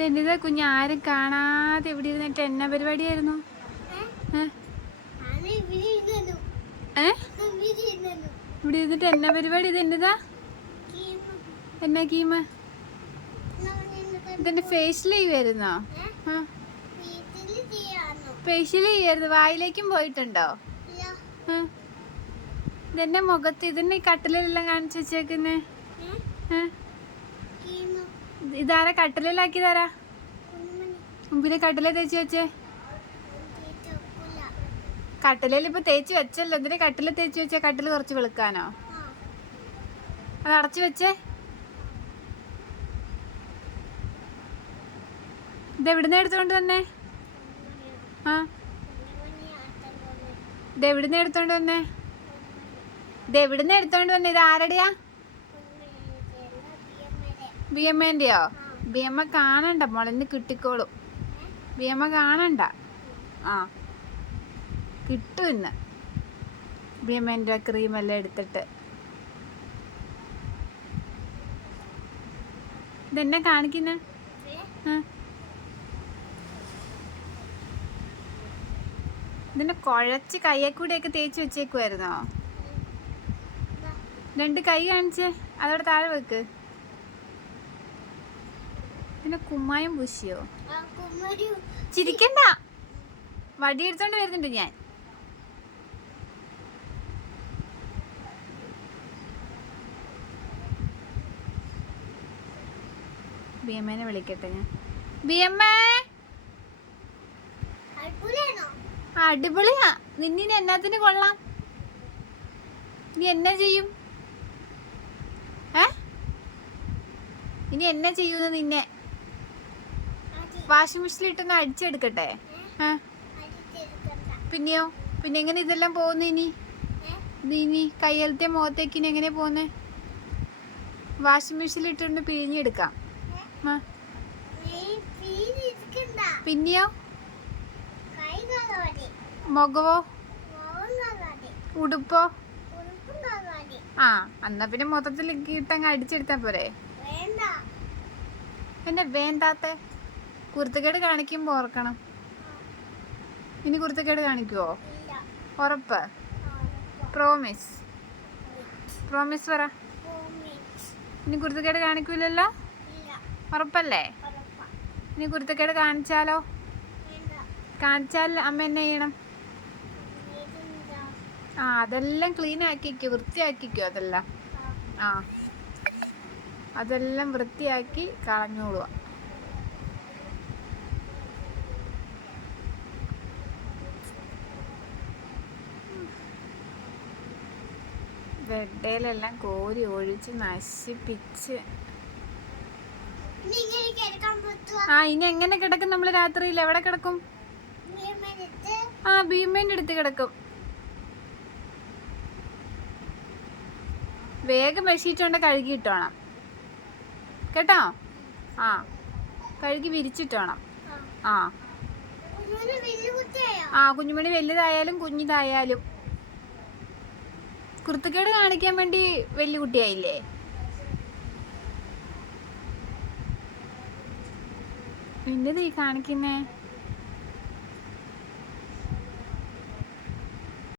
ഇതെന്നിതാ കുഞ്ഞ് ആരും കാണാതെ ഇവിടെ ഇരുന്നിട്ട് എന്നാ പരിപാടിയായിരുന്നു? ഇവിടെ ഇരുന്നിട്ട് എന്ന പരിപാടി ഇത് എന്നതാ എന്നാ കീമ? ഇതെന്റെ ഫേഷ്യൽ ചെയ്യുമായിരുന്നോ ഫേഷ്യൽ ചെയ്യായിരുന്നു വായിലേക്കും പോയിട്ടുണ്ടോ? ഇതെന്റെ ഇതെന്നെ മുഖത്ത് ഇതെന്നെ ഈ കട്ടിലെല്ലാം കാണിച്ചു വെച്ചേക്കുന്നേ. ഏ? ഇതാരാ? കട്ടിലാക്കി തരാ മുമ്പിലെ കട്ടില തേച്ച് വെച്ചേ. കട്ടിലിൽ ഇപ്പൊ തേച്ച് വെച്ചല്ലോ. എന്തിനാ കട്ടില തേച്ച് വെച്ചേ? കട്ടിൽ കുറച്ച് വെളുക്കാനോ? അത് അടച്ചു വെച്ചേ. ഇത് എവിടുന്ന് എടുത്തോണ്ട് വന്നേ? ആ? ഇത് എവിടുന്ന് എടുത്തോണ്ട് വന്നേ? ഇത് എവിടുന്ന് എടുത്തോണ്ട് വന്നേ? ഇത് ആരുടെയാ? എം എ കാണണ്ട മുളന്ന് കിട്ടിക്കോളും. എ കാണണ്ട. ആ. കിട്ടും ഇന്ന്. എന്റെ ക്രീമെല്ലാം എടുത്തിട്ട്. ഇതെന്നെ കാണിക്കുന്നേ? ഇതിനെ കുഴച്ച് കയ്യെ കൂടെയൊക്കെ തേച്ച് വെച്ചേക്കുമായിരുന്നോ രണ്ട് കൈ കാണിച്ചേ അതവിടെ താഴെ വെക്ക്. പിന്നെ കുമ്മായം പൂശിയോ? ചിരിക്കണ്ട. വടി എടുത്തോണ്ട് വരുന്നുണ്ട് ഞാൻ. ബി എം എനെ വിളിക്കട്ടെ ഞാൻ. ബി എം എ അടിപൊളിയാ. നിന്നിനെ എന്നാത്തിന് കൊള്ളാം? നീ എന്നാ ചെയ്യും? ഏ? ഇനി എന്നാ ചെയ്യുന്നു നിന്നെ? വാഷിംഗ് മെഷീനിൽ ഇട്ടൊന്ന് അടിച്ചെടുക്കട്ടെ? പിന്നെയോ? പിന്നെ എങ്ങനെ ഇതെല്ലാം പോകുന്നു ഇനി? ഇനി കയ്യലത്തെ മുഖത്തേക്ക് ഇനി എങ്ങനെ പോകുന്നേ? വാഷിംഗ് മെഷീനിൽ ഇട്ടുകൊണ്ട് പിഴിഞ്ഞെടുക്കാം. പിന്നെയോ? മുഖവോ? ഉടുപ്പോ? ആ എന്നാ പിന്നെ മൊത്തത്തിൽ ഇട്ടങ്ങ് അടിച്ചെടുത്താ പോരെ. എന്നെ വേണ്ടാത്ത കുരുത്തക്കേട് കാണിക്കുമ്പോ ഓർക്കണം. ഇനി കുരുത്തക്കേട് കാണിക്കുവോ? ഉറപ്പ്. പ്രോമിസ് പ്രോമിസ് പറ. ഇനി കുരുത്തക്കേട് കാണിക്കൂലല്ലോ? ഉറപ്പല്ലേ? ഇനി കുരുത്തക്കേട് കാണിച്ചാലോ? കാണിച്ചാൽ അമ്മ എന്നെ ചെയ്യണം. ആ അതെല്ലാം ക്ലീൻ ആക്കിക്കോ വൃത്തിയാക്കിക്കോ അതെല്ലാം. ആ. അതെല്ലാം വൃത്തിയാക്കി കളഞ്ഞോളുക വെഡയിലെല്ലാം കോരി ഒഴിച്ച് നശിപ്പിച്ച്. ആ ഇനി എങ്ങനെ കിടക്കും നമ്മൾ രാത്രിയിൽ? എവിടെ കിടക്കും? ആ ഭീമേന്റെ അടുത്ത് കിടക്കും. വേഗം ബെഡ്ഷീറ്റ് കഴുകി ഇട്ടോണം. കേട്ടോ? ആ കഴുകി വിരിച്ചിട്ടോണം. ആ. ആ കുഞ്ഞുമണി വലുതായാലും കുഞ്ഞിതായാലും. കുർത്തക്കേട് കാണിക്കാൻ വേണ്ടി വലിയ കുട്ടിയായില്ലേ? എന്തിനാ ഈ കാണിക്കുന്നേ?